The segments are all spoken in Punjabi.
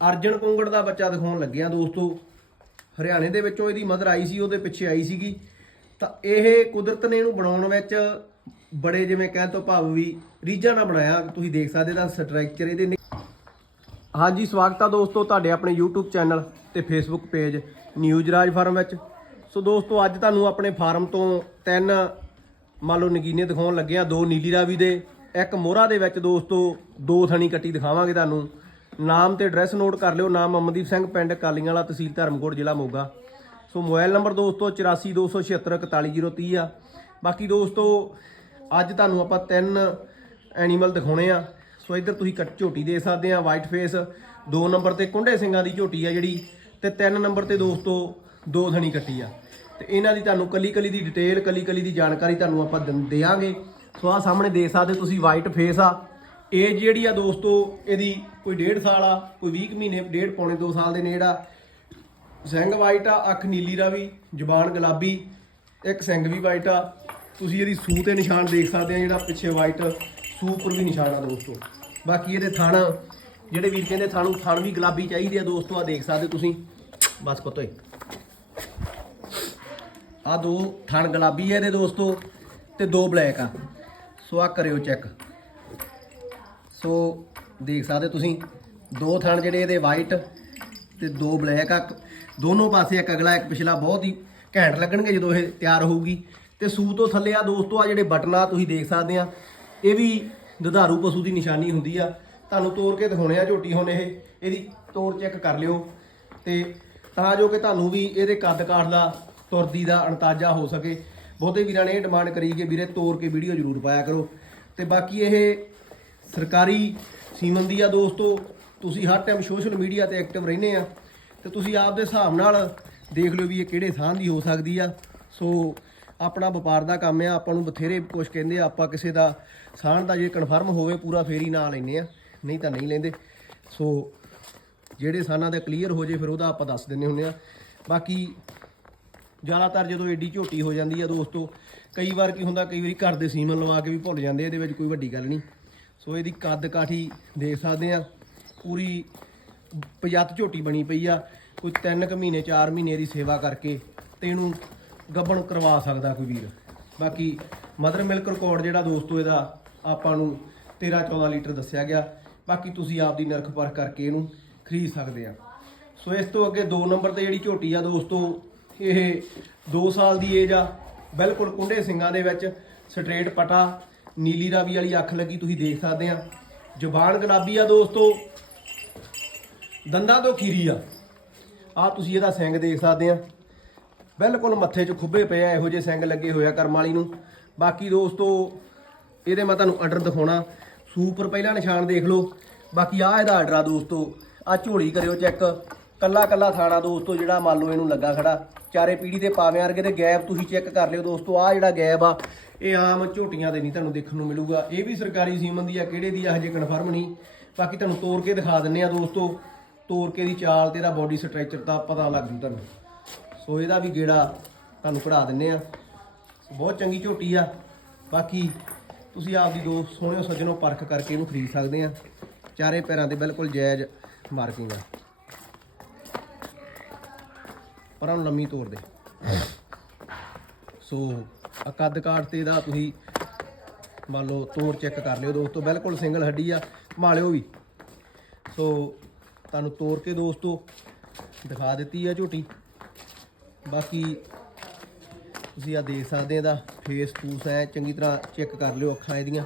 ਅਰਜਨ ਕੁੰਗੜ ਦਾ ਬੱਚਾ ਦਿਖਾਉਣ ਲੱਗਿਆ ਦੋਸਤੋ। ਹਰਿਆਣੇ ਦੇ ਵਿੱਚੋਂ ਇਹਦੀ ਮਦਰ ਆਈ ਸੀ, ਉਹਦੇ ਪਿੱਛੇ ਆਈ ਸੀਗੀ। ਤਾਂ ਇਹ ਕੁਦਰਤ ਨੇ ਇਹਨੂੰ ਬਣਾਉਣ ਵਿੱਚ ਬੜੇ ਜਿਵੇਂ ਕਹਿਣ ਤੋਂ ਭਾਵ ਵੀ ਰੀਝਾਂ ਨਾਲ ਬਣਾਇਆ। ਤੁਸੀਂ ਦੇਖ ਸਕਦੇ ਤਾਂ ਸਟਰਕਚਰ ਇਹਦੇ ਨੇ। ਹਾਂਜੀ, ਸਵਾਗਤ ਆ ਦੋਸਤੋ ਤੁਹਾਡੇ ਆਪਣੇ YouTube ਚੈਨਲ ਤੇ Facebook page news Raj farm ਵਿੱਚ। ਸੋ ਦੋਸਤੋ, ਅੱਜ ਤੁਹਾਨੂੰ ਆਪਣੇ ਫਾਰਮ ਤੋਂ ਤਿੰਨ, ਮੰਨ ਲਓ ਨਗੀਨੇ ਦਿਖਾਉਣ ਲੱਗੇ ਆ ਦੋ ਨੀਲੀ ਰਾਵੀ ਦੇ, ਇੱਕ ਮੋਹਰਾ ਦੇ ਵਿੱਚ ਦੋਸਤੋ, ਦੋ ਥਣੀ ਕੱਟੀ ਦਿਖਾਵਾਂਗੇ ਤੁਹਾਨੂੰ। ਨਾਮ ਤੇ ਐਡਰੈਸ ਨੋਟ ਕਰ ਲਿਓ। ਨਾਮ ਅਮਨਦੀਪ ਸਿੰਘ, ਪਿੰਡ ਕਾਲੀਆਂ ਵਾਲਾ ਤਹਿਸੀਲ ਧਰਮਕੋਟ, ਜ਼ਿਲ੍ਹਾ ਮੋਗਾ। ਸੋ ਮੋਬਾਈਲ ਨੰਬਰ ਦੋਸਤੋ 8427744130 ਆ। ਬਾਕੀ ਦੋਸਤੋ, ਅੱਜ ਤੁਹਾਨੂੰ ਆਪਾਂ ਤਿੰਨ ਐਨੀਮਲ ਦਿਖਾਉਣੇ ਆ। ਸੋ ਇੱਧਰ ਤੁਸੀਂ ਕੱਟ ਝੋਟੀ ਦੇ ਸਕਦੇ ਆ ਵਾਈਟ ਫੇਸ ਦੋ ਨੰਬਰ ਤੇ ਕੁੰਡੇ ਸਿੰਘਾਂ ਦੀ ਝੋਟੀ ਆ ਜਿਹੜੀ, ਤੇ ਤਿੰਨ ਨੰਬਰ ਤੇ ਦੋਸਤੋ, ਦੋ ਥਣੀ ਕੱਟੀ ਆ। ਤੇ ਇਹਨਾਂ ਦੀ ਤੁਹਾਨੂੰ ਕੱਲੀ ਕੱਲੀ ਦੀ ਡਿਟੇਲ ਕੱਲੀ ਕੱਲੀ ਦੀ ਜਾਣਕਾਰੀ ਤੁਹਾਨੂੰ ਆਪਾਂ ਦਿੰ- ਦਿਆਂਗੇ ਸੋ ਆ ਸਾਹਮਣੇ ਦੇਖ ਸਕਦੇ ਤੁਸੀਂ ਵਾਈਟ ਫੇਸ ਆ। ਏਜ ਜਿਹੜੀ ਆ ਦੋਸਤੋ, ਇਹਦੀ ਕੋਈ 1.5 ਸਾਲ ਆ, ਕੋਈ 20 ਕੁ ਮਹੀਨੇ, ਡੇਢ ਪੌਣੇ 2 ਸਾਲ ਦੇ ਨੇ ਜਿਹੜਾ ਸਿੰਘ ਵਾਈਟ ਆ, ਅੱਖ ਨੀਲੀ ਰਾਵੀ, ਜ਼ੁਬਾਨ ਗੁਲਾਬੀ, ਇੱਕ ਸਿੰਘ ਵੀ ਵਾਈਟ ਆ। ਤੁਸੀਂ ਇਹਦੀ ਸੂ ਤੇ ਨਿਸ਼ਾਨ ਦੇਖ ਸਕਦੇ ਆ, ਜਿਹੜਾ ਪਿੱਛੇ ਵਾਈਟ ਸੂ ਉੱਪਰ ਵੀ ਨਿਸ਼ਾਨ ਆ ਦੋਸਤੋ। ਬਾਕੀ ਇਹਦੇ ਥਣ, ਜਿਹੜੇ ਵੀਰ ਕਹਿੰਦੇ ਸਾਨੂੰ ਥਣ ਵੀ ਗੁਲਾਬੀ ਚਾਹੀਦੀ ਆ, ਦੋਸਤੋ ਆ ਦੇਖ ਸਕਦੇ ਤੁਸੀਂ। ਬਸ ਪਤੋਏ ਆ ਦੋ ਥਣ ਗੁਲਾਬੀ ਆ ਇਹਦੇ ਦੋਸਤੋ, ਤੇ ਦੋ ਬਲੈਕ ਆ। ਸੋ ਆ ਕਰਿਓ ਚੈੱਕ ਸੋ ਦੇਖ ਸਕਦੇ ਤੁਸੀਂ, ਦੋ ਥਣ ਜਿਹੜੇ ਇਹਦੇ ਵਾਈਟ ਤੇ ਦੋ ਬਲੈਕ ਆ। ਦੋਨੋਂ ਪਾਸੇ ਇੱਕ ਅਗਲਾ, ਇੱਕ ਪਿਛਲਾ ਬਹੁਤ ਹੀ ਘੈਂਟ ਲੱਗਣਗੇ ਜਦੋਂ ਇਹ ਤਿਆਰ ਹੋਊਗੀ। ਤੇ ਸੂ ਤੋਂ ਥੱਲੇ ਆ ਦੋਸਤੋ, ਆ ਜਿਹੜੇ ਬਟਨ ਆ ਤੁਸੀਂ ਦੇਖ ਸਕਦੇ ਆ, ਇਹ ਵੀ ਦੁਧਾਰੂ ਪਸ਼ੂ ਦੀ ਨਿਸ਼ਾਨੀ ਹੁੰਦੀ ਆ। ਤੁਹਾਨੂੰ ਤੋੜ ਕੇ ਦਿਖਾਉਣੇ ਆ ਝੋਟੀ ਹੁਣ ਇਹ, ਇਹਦੀ ਤੋੜ ਚੈੱਕ ਕਰ ਲਿਓ। ਤੇ ਤਾਂ ਜੋ ਕਿ ਤੁਹਾਨੂੰ ਵੀ ਇਹਦੇ ਕੱਦ ਕਾਠ ਦਾ, ਤੁਰਦੀ ਦਾ ਅੰਦਾਜ਼ਾ ਹੋ ਸਕੇ। ਬਹੁਤੇ ਵੀਰਾਂ ਨੇ ਇਹ ਡਿਮਾਂਡ ਕਰੀ ਕਿ ਵੀਰੇ ਤੋੜ ਕੇ ਵੀਡੀਓ ਜ਼ਰੂਰ ਪਾਇਆ ਕਰੋ। ਤੇ ਬਾਕੀ ਇਹ ਸਰਕਾਰੀ ਸੀਮਨ ਦੀ ਆ ਦੋਸਤੋ, ਤੁਸੀਂ ਹਰ ਟਾਈਮ ਸੋਸ਼ਲ ਮੀਡੀਆ ਤੇ ਐਕਟਿਵ ਰਹਿੰਦੇ ਆ, ਤੇ ਤੁਸੀਂ ਆਪ ਦੇ ਹਿਸਾਬ ਨਾਲ ਦੇਖ ਲਿਓ ਵੀ ਇਹ ਕਿਹੜੇ ਥਾਂ ਦੀ ਹੋ ਸਕਦੀ ਆ। ਸੋ ਆਪਣਾ ਵਪਾਰ ਦਾ ਕੰਮ ਆ, ਆਪਾਂ ਨੂੰ ਬਥੇਰੇ ਕੁਝ ਕਹਿੰਦੇ ਆ, ਆਪਾਂ ਕਿਸੇ ਦਾ ਸਾਂਢ ਦਾ ਜੇ ਕਨਫਰਮ ਹੋਵੇ, ਪੂਰਾ ਫੇਰੀ ਹੀ ਨਾਂ ਲੈਨੇ ਆ, ਨਹੀਂ ਤਾਂ ਨਹੀਂ ਲੈਂਦੇ। ਸੋ ਜਿਹੜੇ ਸਾਨਾਂ ਦਾ ਕਲੀਅਰ ਹੋ ਜੇ, ਫਿਰ ਉਹਦਾ ਆਪਾਂ ਦੱਸ ਦਿੰਨੇ ਹੁੰਨੇ ਆ। ਬਾਕੀ ਜ਼ਿਆਦਾਤਰ ਜਦੋਂ ਏਡੀ ਝੋਟੀ ਹੋ ਜਾਂਦੀ ਆ ਦੋਸਤੋ, ਕਈ ਵਾਰ ਕੀ ਹੁੰਦਾ, ਕਈ ਵਾਰੀ ਘਰ ਦੇ ਸੀਮਨ ਲਵਾ ਕੇ ਵੀ ਭੁੱਲ ਜਾਂਦੇ ਇਹਦੇ ਵਿੱਚ ਕੋਈ ਵੱਡੀ ਗੱਲ ਨਹੀਂ। ਸੋ ਇਹਦੀ ਕੱਦ ਕਾਠੀ ਦੇਖ ਸਕਦੇ ਆ। ਪੂਰੀ ਪਜੱਤ ਝੋਟੀ ਬਣੀ ਪਈ ਆ। ਕੋਈ 3 ਕੁ ਮਹੀਨੇ 4 ਮਹੀਨੇ ਦੀ ਸੇਵਾ ਕਰਕੇ ਤੇ ਇਹਨੂੰ ਗੱਬਣ ਕਰਵਾ ਸਕਦਾ ਕੋਈ ਵੀਰ। ਬਾਕੀ ਮਦਰ ਮਿਲਕ ਰਿਕਾਰਡ ਜਿਹੜਾ ਦੋਸਤੋ ਇਹਦਾ, ਆਪਾਂ ਨੂੰ 13 14 ਲੀਟਰ ਦੱਸਿਆ ਗਿਆ। ਬਾਕੀ ਤੁਸੀਂ ਆਪਦੀ ਨਰਖ ਪਰਖ ਕਰਕੇ ਇਹਨੂੰ ਖਰੀਦ ਸਕਦੇ ਆ। ਸੋ ਇਸ ਤੋਂ ਅੱਗੇ 2 ਨੰਬਰ ਤੇ ਜਿਹੜੀ ਝੋਟੀ ਆ ਦੋਸਤੋ, ਇਹ 2 ਸਾਲ ਦੀ ਏਜ ਆ। ਬਿਲਕੁਲ ਕੁੰਡੇ ਸਿੰਘਾਂ ਦੇ ਵਿੱਚ ਸਟ੍ਰੇਟ ਪਟਾ ਨੀਲੀ ਰਾਵੀ ਵਾਲੀ ਅੱਖ ਲੱਗੀ, ਤੁਸੀਂ ਦੇਖ ਸਕਦੇ ਆ। ਜ਼ੁਬਾਨ ਗੁਲਾਬੀ ਆ ਦੋਸਤੋ। ਦੰਦਾਂ ਤੋਂ ਖੀਰੀ ਆ। ਆ ਤੁਸੀਂ ਇਹਦਾ ਸਿੰਗ ਦੇਖ ਸਕਦੇ ਆ। ਬਿਲਕੁਲ ਮੱਥੇ 'ਚ ਖੁੱਬੇ ਪਏ ਆ, ਇਹੋ ਜਿਹੇ ਸਿੰਗ ਲੱਗੇ ਹੋਇਆ ਕਰਮ ਵਾਲੀ ਨੂੰ। ਬਾਕੀ ਦੋਸਤੋ, ਇਹਦੇ ਮੈਂ ਤੁਹਾਨੂੰ ਆਰਡਰ ਦਿਖਾਉਣਾ। ਸੂਪਰ ਪਹਿਲਾ ਨਿਸ਼ਾਨ ਦੇਖ ਲਓ। ਬਾਕੀ ਆ ਇਹਦਾ ਆਰਡਰ ਆ ਦੋਸਤੋ। ਆ ਝੋਲੀ ਕਰਿਓ ਚੈੱਕ। ਕੱਲਾ ਕੱਲਾ ਥਾਣਾ ਦੋਸਤੋ, ਜਿਹੜਾ ਮੰਨ ਲਓ ਇਹਨੂੰ ਲੱਗਾ ਖੜਾ, ਚਾਰੇ ਪੀੜੀ ਦੇ ਪਾਵੇਂ ਵਰਗੇ ਤੇ ਗੈਪ ਤੁਸੀਂ ਚੈੱਕ ਕਰ ਲਿਓ ਦੋਸਤੋ, ਆਹ ਜਿਹੜਾ ਗੈਪ ਆ, ਇਹ ਆਮ ਝੋਟੀਆਂ ਦੇ ਨਹੀਂ ਤੁਹਾਨੂੰ ਦੇਖਣ ਨੂੰ ਮਿਲੂਗਾ। ਇਹ ਵੀ ਸਰਕਾਰੀ ਸੀਮਨ ਦੀ ਆ, ਕਿਹੜੇ ਦੀ ਆ, ਹਜੇ ਕਨਫਰਮ ਨਹੀਂ। ਬਾਕੀ ਤੁਹਾਨੂੰ ਤੋੜ ਕੇ ਦਿਖਾ ਦਿੰਨੇ ਆ ਦੋਸਤੋ ਤੋੜ ਕੇ ਦੀ ਚਾਲ ਤੇ ਇਹਦਾ ਬੋਡੀ ਸਟਰਕਚਰ ਦਾ ਪਤਾ ਲੱਗ ਜੂ ਤੁਹਾਨੂੰ। ਸੋ ਇਹਦਾ ਵੀ ਗੇੜਾ ਤੁਹਾਨੂੰ ਕਢਾ ਦਿੰਨੇ ਆ। ਬਹੁਤ ਚੰਗੀ ਝੋਟੀ ਆ। ਬਾਕੀ ਤੁਸੀਂ ਆਪਦੀ ਦੋ ਸੋਹਣਿਓ ਸੱਜਣੋ ਪਰਖ ਕਰਕੇ ਇਹਨੂੰ ਖਰੀਦ ਸਕਦੇ ਆ। ਚਾਰੇ ਪੈਰਾਂ ਤੇ ਬਿਲਕੁਲ ਜਾਇਜ਼ ਮਾਰਕਿੰਗ ਆ। ਪਰਾਂ ਨੂੰ ਲੰਮੀ ਤੋੜ ਦੇ। ਸੋ ਕੱਦ ਕਾਠ ਤੇ ਇਹਦਾ ਤੁਸੀਂ ਮੰਨ ਲਓ ਤੋੜ ਚੈੱਕ ਕਰ ਲਿਓ ਦੋਸਤੋ, ਬਿਲਕੁਲ ਸਿੰਗਲ ਹੱਡੀ ਆ, ਮਾਲਿਓ ਵੀ। ਸੋ ਤੁਹਾਨੂੰ ਤੋੜ ਕੇ ਦੋਸਤੋ ਦਿਖਾ ਦਿੱਤੀ ਆ ਝੋਟੀ। ਬਾਕੀ ਤੁਸੀਂ ਆ ਦੇਖ ਸਕਦੇ ਆ ਇਹਦਾ ਫੇਸ ਫੂਸ ਹੈ ਚੰਗੀ ਤਰ੍ਹਾਂ ਚੈੱਕ ਕਰ ਲਿਓ ਅੱਖਾਂ ਇਹਦੀਆਂ।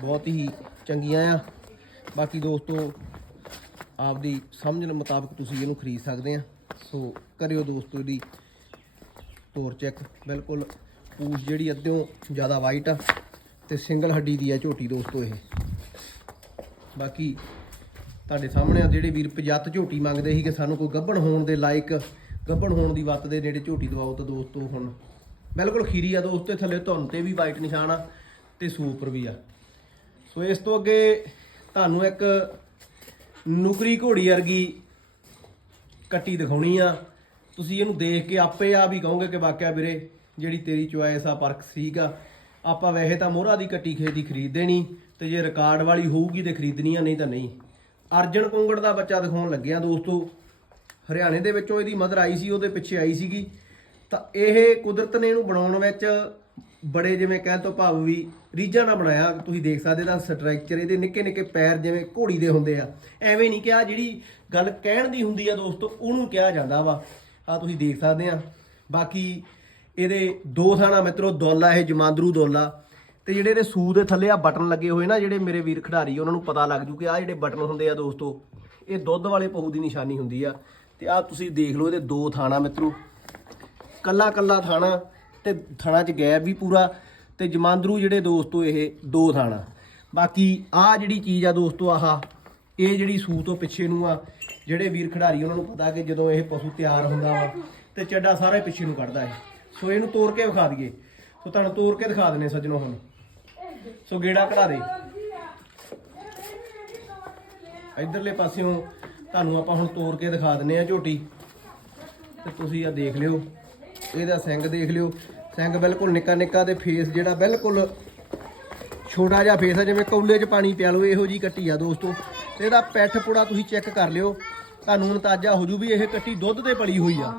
ਬਹੁਤ ਹੀ ਚੰਗੀਆਂ ਆ। ਬਾਕੀ ਦੋਸਤੋ, ਆਪਦੀ ਸਮਝਣ ਮੁਤਾਬਕ ਤੁਸੀਂ ਇਹਨੂੰ ਖਰੀਦ ਸਕਦੇ ਆ। ਸੋ ਕਰਿਓ ਦੋਸਤੋ ਇਹਦੀ ਤੋਰ ਚੈੱਕ ਬਿਲਕੁਲ ਪੂਛ ਜਿਹੜੀ ਅੱਧਿਓਂ ਜ਼ਿਆਦਾ ਵਾਈਟ ਆ ਤੇ ਸਿੰਗਲ ਹੱਡੀ ਦੀ ਆ ਝੋਟੀ ਦੋਸਤੋ ਇਹ। ਬਾਕੀ ਤੁਹਾਡੇ ਸਾਹਮਣੇ ਆ ਜਿਹੜੇ ਵੀਰ ਪਜੱਤ ਝੋਟੀ ਮੰਗਦੇ ਸੀ ਕਿ ਸਾਨੂੰ ਕੋਈ ਗੱਭਣ ਹੋਣ ਦੇ ਲਾਇਕ, ਗੱਭਣ ਹੋਣ ਦੀ ਵੱਤ ਦੇ ਨੇੜੇ ਝੋਟੀ ਦਵਾਓ ਤਾਂ ਦੋਸਤੋ ਹੁਣ। ਬਿਲਕੁਲ ਖੀਰੀ ਆ ਦੋਸਤੋ ਥੱਲੇ ਧੁੰਨ ਤੇ ਵੀ ਵਾਈਟ ਨਿਸ਼ਾਨ ਆ ਤੇ ਸੂਪਰ ਵੀ ਆ। ਸੋ ਇਸ ਤੋਂ ਅੱਗੇ ਤੁਹਾਨੂੰ ਇੱਕ ਨੁਕਰੀ ਘੋੜੀ ਵਰਗੀ ਕੱਟੀ ਦਿਖਾਉਣੀ ਆ। ਤੁਸੀਂ ਇਹਨੂੰ ਦੇਖ ਕੇ ਆਪੇ ਆ ਵੀ ਕਹੋਗੇ ਕਿ ਵਾਕਿਆ ਵੀਰੇ, ਜਿਹੜੀ ਤੇਰੀ ਚੁਆਇਸ ਆ ਪਰਖ ਸੀਗਾ ਆਪਾਂ ਵੈਸੇ ਤਾਂ ਮੋਹਰਾ ਦੀ ਕੱਟੀ ਖੇਤੀ ਖਰੀਦ ਦੇਣੀ ਤੇ ਜੇ ਰਿਕਾਰਡ ਵਾਲੀ ਹੋਊਗੀ ਤੇ ਖਰੀਦਣੀ ਆ ਨਹੀਂ ਤਾਂ ਨਹੀਂ। ਅਰਜਨ ਕੁੰਗੜ ਦਾ ਬੱਚਾ ਦਿਖਾਉਣ ਲੱਗਿਆ ਦੋਸਤੋ। ਹਰਿਆਣੇ ਦੇ ਵਿੱਚੋਂ ਇਹਦੀ ਮਦਰ ਆਈ ਸੀ, ਉਹਦੇ ਪਿੱਛੇ ਆਈ ਸੀਗੀ। ਤਾਂ ਇਹ ਕੁਦਰਤ ਨੇ ਇਹਨੂੰ ਬਣਾਉਣ ਵਿੱਚ ਬੜੇ ਜਿਵੇਂ ਕਹਿਣ ਤੋਂ ਭਾਵ ਵੀ ਰੀਝਾਂ ਨਾਲ ਬਣਾਇਆ, ਤੁਸੀਂ ਦੇਖ ਸਕਦੇ ਦਾ ਸਟਰਕਚਰ ਇਹਦੇ ਨਿੱਕੇ ਨਿੱਕੇ ਪੈਰ ਜਿਵੇਂ ਘੋੜੀ ਦੇ ਹੁੰਦੇ ਆ। ਐਵੇਂ ਨਹੀਂ ਕਿ ਕਿਹਾ, ਜਿਹੜੀ ਗੱਲ ਕਹਿਣ ਦੀ ਹੁੰਦੀ ਆ ਦੋਸਤੋ, ਉਹਨੂੰ ਕਿਹਾ ਜਾਂਦਾ ਵਾ। ਆ ਤੁਸੀਂ ਦੇਖ ਸਕਦੇ ਆ। ਬਾਕੀ ਇਹਦੇ ਦੋ ਥਾਣਾ ਮਿੱਤਰੋ ਦੌਲਾ ਇਹ ਜਮਾਂਦਰੂ ਦੌਲਾ ਤੇ ਜਿਹੜੇ ਇਹਦੇ ਸੂ ਦੇ ਥੱਲੇ ਆ ਬਟਨ ਲੱਗੇ ਹੋਏ ਨਾ, ਜਿਹੜੇ ਮੇਰੇ ਵੀਰ ਖਿਡਾਰੀ, ਉਹਨਾਂ ਨੂੰ ਪਤਾ ਲੱਗ ਜੂ ਕਿ ਆ ਜਿਹੜੇ ਬਟਨ ਹੁੰਦੇ ਆ ਦੋਸਤੋ, ਇਹ ਦੁੱਧ ਵਾਲੇ ਪਹੂ ਦੀ ਨਿਸ਼ਾਨੀ ਹੁੰਦੀ ਆ। ਤੇ ਆ ਤੁਸੀਂ ਦੇਖ ਲਓ ਇਹਦੇ ਦੋ ਥਾਣਾ ਮਿੱਤਰੋ। ਕੱਲਾ ਕੱਲਾ ਥਾਣਾ। ਤੇ ਥਣਾ 'ਚ ਗੈਪ ਵੀ ਪੂਰਾ ਤੇ ਜਮਾਂਦਰੂ ਜਿਹੜੇ ਦੋਸਤੋ ਇਹ ਦੋ ਥਾਣਾ। ਬਾਕੀ ਆ ਜਿਹੜੀ ਚੀਜ਼ ਆ ਦੋਸਤੋ ਆਹ, ਇਹ ਜਿਹੜੀ ਸੂ ਤੋਂ ਪਿੱਛੇ ਨੂੰ ਆ, ਜਿਹੜੇ ਵੀਰ ਖਿਡਾਰੀ ਉਹਨਾਂ ਨੂੰ ਪਤਾ ਕਿ ਜਦੋਂ ਇਹ ਪਸ਼ੂ ਤਿਆਰ ਹੁੰਦਾ ਵਾ ਤੇ ਚੱਡਾ ਸਾਰਾ ਪਿੱਛੇ ਨੂੰ ਕੱਢਦਾ ਹੈ ਸੋ ਇਹਨੂੰ ਤੋੜ ਕੇ ਵਿਖਾ ਦਈਏ। ਸੋ ਤੁਹਾਨੂੰ ਤੋੜ ਕੇ ਦਿਖਾ ਦਿੰਨੇ ਸੱਜਣੋ ਹੁਣ। ਸੋ ਗੇੜਾ ਕਢਾ ਦੇ। ਇਧਰਲੇ ਪਾਸਿਓਂ ਤੁਹਾਨੂੰ ਆਪਾਂ ਹੁਣ ਤੋੜ ਕੇ ਦਿਖਾ ਦਿੰਨੇ ਆ ਝੋਟੀ। ਤੇ ਤੁਸੀਂ ਆ ਦੇਖ ਲਿਓ। ਇਹਦਾ ਸਿੰਗ ਦੇਖ ਲਿਓ। ਸਿੰਘ ਬਿਲਕੁਲ ਨਿੱਕਾ ਨਿੱਕਾ ਤੇ ਫੇਸ ਜਿਹੜਾ ਬਿਲਕੁਲ ਛੋਟਾ ਜਿਹਾ ਫੇਸ ਹੈ ਜਿਵੇਂ ਕੌਲੇ 'ਚ ਪਾਣੀ ਪਿਆ ਲਓ, ਇਹੋ ਜੀ ਕੱਟੀ ਆ ਦੋਸਤੋ। ਤੇ ਇਹਦਾ ਪੈਠ ਪੁੜਾ ਤੁਸੀਂ ਚੈੱਕ ਕਰ ਲਿਓ। ਤੁਹਾਨੂੰ ਅੰਦਾਜ਼ਾ ਹੋ ਜੂ ਵੀ ਇਹ ਕੱਟੀ ਦੁੱਧ ਤੇ ਪਲੀ ਹੋਈ ਆ।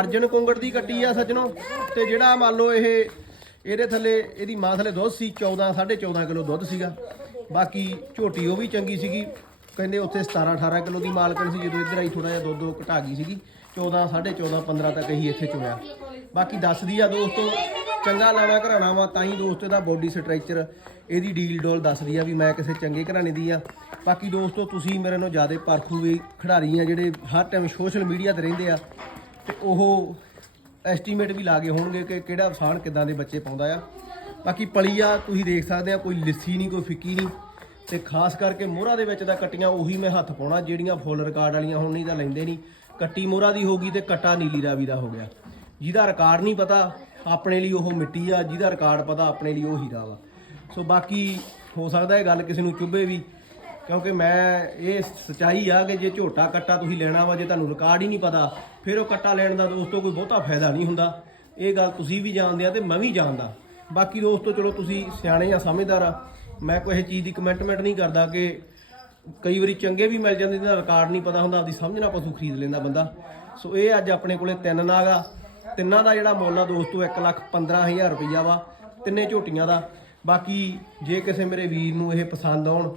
ਅਰਜਨ ਕੁੰਗੜ ਦੀ ਕੱਟੀ ਆ ਸੱਜਣੋ। ਤੇ ਜਿਹੜਾ ਮੰਨ ਲਓ ਇਹ, ਇਹਦੇ ਥੱਲੇ ਇਹਦੀ ਮਾਂ ਥੱਲੇ ਦੁੱਧ ਸੀ 14 14.5 ਕਿਲੋ ਦੁੱਧ ਸੀਗਾ। ਬਾਕੀ ਝੋਟੀ ਉਹ ਵੀ ਚੰਗੀ ਸੀਗੀ। ਕਹਿੰਦੇ ਉੱਥੇ 17 18 ਕਿਲੋ ਦੀ ਮਾਲਕਣ ਸੀ, ਜਦੋਂ ਇੱਧਰ ਆਈ ਥੋੜਾ ਜਿਹਾ ਦੁੱਧ ਉਹ ਘਟਾ ਗਈ ਸੀਗੀ। 14 14.5 15 ਤੱਕ ਹੀ ਇੱਥੇ ਚੋਇਆ ਬਾਕੀ ਦੱਸਦੀ ਆ ਦੋਸਤੋ, ਚੰਗਾ ਲਾਣਾ ਘਰਾਣਾ ਵਾ, ਤਾਂ ਹੀ ਦੋਸਤੋ ਇਹਦਾ ਬੋਡੀ ਸਟਰਕਚਰ ਇਹਦੀ ਡੀਲ ਡੋਲ ਦੱਸਦੀ ਆ ਵੀ ਮੈਂ ਕਿਸੇ ਚੰਗੇ ਘਰਾਣੇ ਦੀ ਆ। ਬਾਕੀ ਦੋਸਤੋ, ਤੁਸੀਂ ਮੇਰੇ ਨਾਲੋਂ ਜ਼ਿਆਦਾ ਪਰਖੂ ਵੀ ਖਿਡਾਰੀ ਆ ਜਿਹੜੇ ਹਰ ਟਾਈਮ ਸੋਸ਼ਲ ਮੀਡੀਆ ਤੇ ਰਹਿੰਦੇ ਆ, ਤੇ ਉਹ ਐਸਟੀਮੇਟ ਵੀ ਲਾਗੇ ਹੋਣਗੇ ਕਿ ਕਿਹੜਾ ਫਸਾਨ ਕਿਦਾਂ ਦੇ ਬੱਚੇ ਪਾਉਂਦਾ ਆ। ਬਾਕੀ ਪਲੀ ਆ ਤੁਸੀਂ ਦੇਖ ਸਕਦੇ ਆ, ਕੋਈ ਲਿੱਸੀ ਨਹੀਂ, ਕੋਈ ਫਿੱਕੀ ਨਹੀਂ, ਤੇ ਖਾਸ ਕਰਕੇ ਮੋਹਰਾ ਦੇ ਵਿੱਚ ਦਾ ਕੱਟੀਆਂ ਉਹੀ ਮੈਂ ਹੱਥ ਪਾਉਣਾ, ਜਿਹੜੀਆਂ ਫੁੱਲ ਰਿਕਾਰਡ ਵਾਲੀਆਂ ਹੁਣ ਨਹੀਂ ਤਾਂ ਲੈਂਦੇ ਨਹੀਂ। ਕੱਟੀ ਮੋਹਰਾ ਦੀ ਹੋਗੀ ਤੇ ਕੱਟਾ ਨੀਲੀ ਰਾਵੀ ਦਾ ਹੋ ਗਿਆ। ਜਿਹਦਾ ਰਿਕਾਰਡ ਨਹੀਂ ਪਤਾ, ਆਪਣੇ ਲਈ ਉਹ ਮਿੱਟੀ ਆ, ਜਿਹਦਾ ਰਿਕਾਰਡ ਪਤਾ, ਆਪਣੇ ਲਈ ਉਹ ਹੀਰਾ ਵਾ। ਸੋ ਬਾਕੀ ਹੋ ਸਕਦਾ ਇਹ ਗੱਲ ਕਿਸੇ ਨੂੰ ਚੁੱਭੇ ਵੀ, ਕਿਉਂਕਿ ਮੈਂ, ਇਹ ਸਚਾਈ ਆ ਕਿ ਜੇ ਝੋਟਾ ਕੱਟਾ ਤੁਸੀਂ ਲੈਣਾ ਵਾ, ਜੇ ਤੁਹਾਨੂੰ ਰਿਕਾਰਡ ਹੀ ਨਹੀਂ ਪਤਾ, ਫਿਰ ਉਹ ਕੱਟਾ ਲੈਣ ਦਾ ਦੋਸਤੋ ਕੋਈ ਬਹੁਤਾ ਫਾਇਦਾ ਨਹੀਂ ਹੁੰਦਾ। ਇਹ ਗੱਲ ਤੁਸੀਂ ਵੀ ਜਾਣਦੇ ਆ ਤੇ ਮੈਂ ਵੀ ਜਾਣਦਾ। ਬਾਕੀ ਦੋਸਤੋ ਚਲੋ ਤੁਸੀਂ ਸਿਆਣੇ ਆ, ਸਮਝਦਾਰ ਆ, ਮੈਂ ਕੋਈ ਇਹ ਚੀਜ਼ ਦੀ ਕਮੈਂਟਮੈਂਟ ਨਹੀਂ ਕਰਦਾ ਕਿ ਕਈ ਵਾਰੀ ਚੰਗੇ ਵੀ ਮਿਲ ਜਾਂਦੇ ਜਿਹਦਾ ਰਿਕਾਰਡ ਨਹੀਂ ਪਤਾ ਹੁੰਦਾ, ਆਪਦੀ ਸਮਝਣਾ ਨਾਲ ਪਸ਼ੂ ਖਰੀਦ ਲੈਂਦਾ ਬੰਦਾ। ਸੋ ਇਹ ਅੱਜ ਆਪਣੇ ਕੋਲੇ ਤਿੰਨ ਨਾਗ ਆ। ਤਿੰਨਾਂ ਦਾ ਜਿਹੜਾ ਮੁੱਲ ਆ ਦੋਸਤੋ 115000 ਰੁਪਈਆ ਵਾ, ਤਿੰਨੇ ਝੋਟੀਆਂ ਦਾ। ਬਾਕੀ ਜੇ ਕਿਸੇ ਮੇਰੇ ਵੀਰ ਨੂੰ ਇਹ ਪਸੰਦ ਆਉਣ,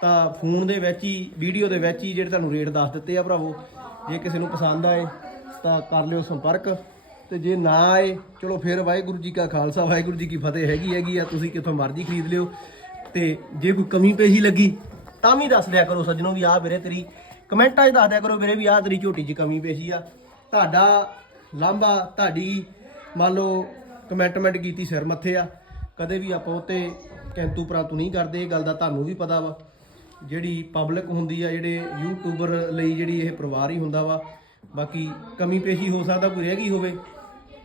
ਤਾਂ ਫੋਨ ਦੇ ਵਿੱਚ ਹੀ, ਵੀਡੀਓ ਦੇ ਵਿੱਚ ਹੀ ਜਿਹੜੇ ਤੁਹਾਨੂੰ ਰੇਟ ਦੱਸ ਦਿੱਤੇ ਆ ਭਰਾਵੋ। ਜੇ ਕਿਸੇ ਨੂੰ ਪਸੰਦ ਆਏ, ਤਾਂ ਕਰ ਲਿਓ ਸੰਪਰਕ। ਤੇ ਜੇ ਨਾ ਆਏ, ਚਲੋ ਫਿਰ ਵਾਹਿਗੁਰੂ ਜੀ ਕਾ ਖਾਲਸਾ, ਵਾਹਿਗੁਰੂ ਜੀ ਕੀ ਫਤਿਹ ਹੈਗੀ ਹੈਗੀ ਆ, ਤੁਸੀਂ ਕਿੱਥੋਂ ਮਰਜ਼ੀ ਖਰੀਦ ਲਿਓ। ਤੇ ਜੇ ਕੋਈ ਕਮੀ ਪੇਸ਼ੀ ਲੱਗੀ, ਤਾਂ ਵੀ ਦੱਸ ਦਿਆ ਕਰੋ ਸੱਜਣੋ ਵੀ ਆਹ ਵੀਰੇ ਤੇਰੀ, ਕਮੈਂਟਾਂ 'ਚ ਦੱਸ ਦਿਆ ਕਰੋ ਵੀਰੇ ਵੀ ਆਹ ਤੇਰੀ ਝੋਟੀ 'ਚ ਕਮੀ ਪੇਸ਼ੀ ਆ। ਤੁਹਾਡਾ ਲਾਂਭਾ ਤੁਹਾਡੀ ਮੰਨ ਲਓ ਕਮੈਂਟਮੈਂਟ ਕੀਤੀ ਸਿਰ ਮੱਥੇ ਆ, ਕਦੇ ਵੀ ਆਪਾਂ ਉਹ 'ਤੇ ਕੈਂਤੂ ਪ੍ਰਾਤੂ ਨਹੀਂ ਕਰਦੇ, ਇਹ ਗੱਲ ਦਾ ਤੁਹਾਨੂੰ ਵੀ ਪਤਾ ਵਾ। ਜਿਹੜੀ ਪਬਲਿਕ ਹੁੰਦੀ ਆ, ਜਿਹੜੇ ਯੂਟਿਊਬਰ ਲਈ ਜਿਹੜੀ ਇਹ ਪਰਿਵਾਰ ਹੀ ਹੁੰਦਾ ਵਾ, ਬਾਕੀ ਕਮੀ ਪੇਸ਼ੀ ਹੋ ਸਕਦਾ, ਕੋਈ ਰਹਿ ਗਈ ਹੋਵੇ,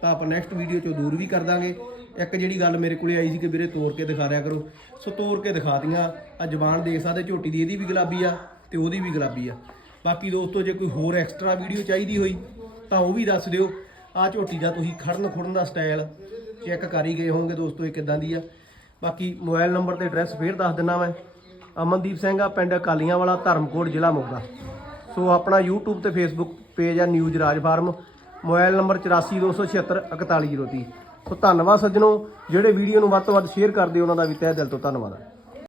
ਤਾਂ ਆਪਾਂ ਨੈਕਸਟ ਵੀਡੀਓ ਚੋਂ ਦੂਰ ਵੀ ਕਰ ਦਾਂਗੇ। ਇੱਕ ਜਿਹੜੀ ਗੱਲ ਮੇਰੇ ਕੋਲੇ ਆਈ ਸੀ ਕਿ ਵੀਰੇ ਤੋੜ ਕੇ ਦਿਖਾ ਰਿਆ ਕਰੋ। ਸੋ ਤੋੜ ਕੇ ਦਿਖਾ ਦੀਆਂ ਆ ਜ਼ਬਾਨ ਦੇਖ ਸਕਦੇ, ਝੋਟੀ ਦੀ ਇਹਦੀ ਵੀ ਗੁਲਾਬੀ ਆ ਤੇ ਉਹਦੀ ਵੀ ਗੁਲਾਬੀ ਆ। ਬਾਕੀ ਦੋਸਤੋ, ਜੇ ਕੋਈ ਹੋਰ ਐਕਸਟਰਾ ਵੀਡੀਓ ਚਾਹੀਦੀ ਹੋਈ ਤਾਂ ਉਹ ਵੀ ਦੱਸ ਦਿਓ। ਆ ਝੋਟੀ ਦਾ ਤੁਸੀਂ ਖੜਨ ਖੁੜਨ ਦਾ ਸਟਾਈਲ ਚੈੱਕ ਕਰ ਹੀ ਗਏ ਹੋਵੋਗੇ ਦੋਸਤੋ, ਇਹ ਕਿੱਦਾਂ ਦੀ ਆ। ਬਾਕੀ ਮੋਬਾਈਲ ਨੰਬਰ ਤੇ ਐਡਰੈਸ ਫੇਰ ਦੱਸ ਦਿੰਨਾ ਮੈਂ। ਅਮਨਦੀਪ ਸਿੰਘ ਆ, ਪਿੰਡ ਕਾਲੀਆਂ ਵਾਲਾ ਧਰਮਕੋਟ, ਜ਼ਿਲ੍ਹਾ ਮੋਗਾ। ਸੋ ਆਪਣਾ YouTube ਤੇ Facebook ਪੇਜ ਆ news Raj farm mobile number 8427641030 so ਧੰਨਵਾਦ ਸੱਜਣੋ, ਜਿਹੜੇ ਵੀਡੀਓ ਨੂੰ ਵੱਧ ਤੋਂ ਵੱਧ ਸ਼ੇਅਰ ਕਰਦੇ, ਉਹਨਾਂ ਦਾ ਵੀ ਤਹਿ ਦਿਲ ਤੋਂ ਧੰਨਵਾਦ।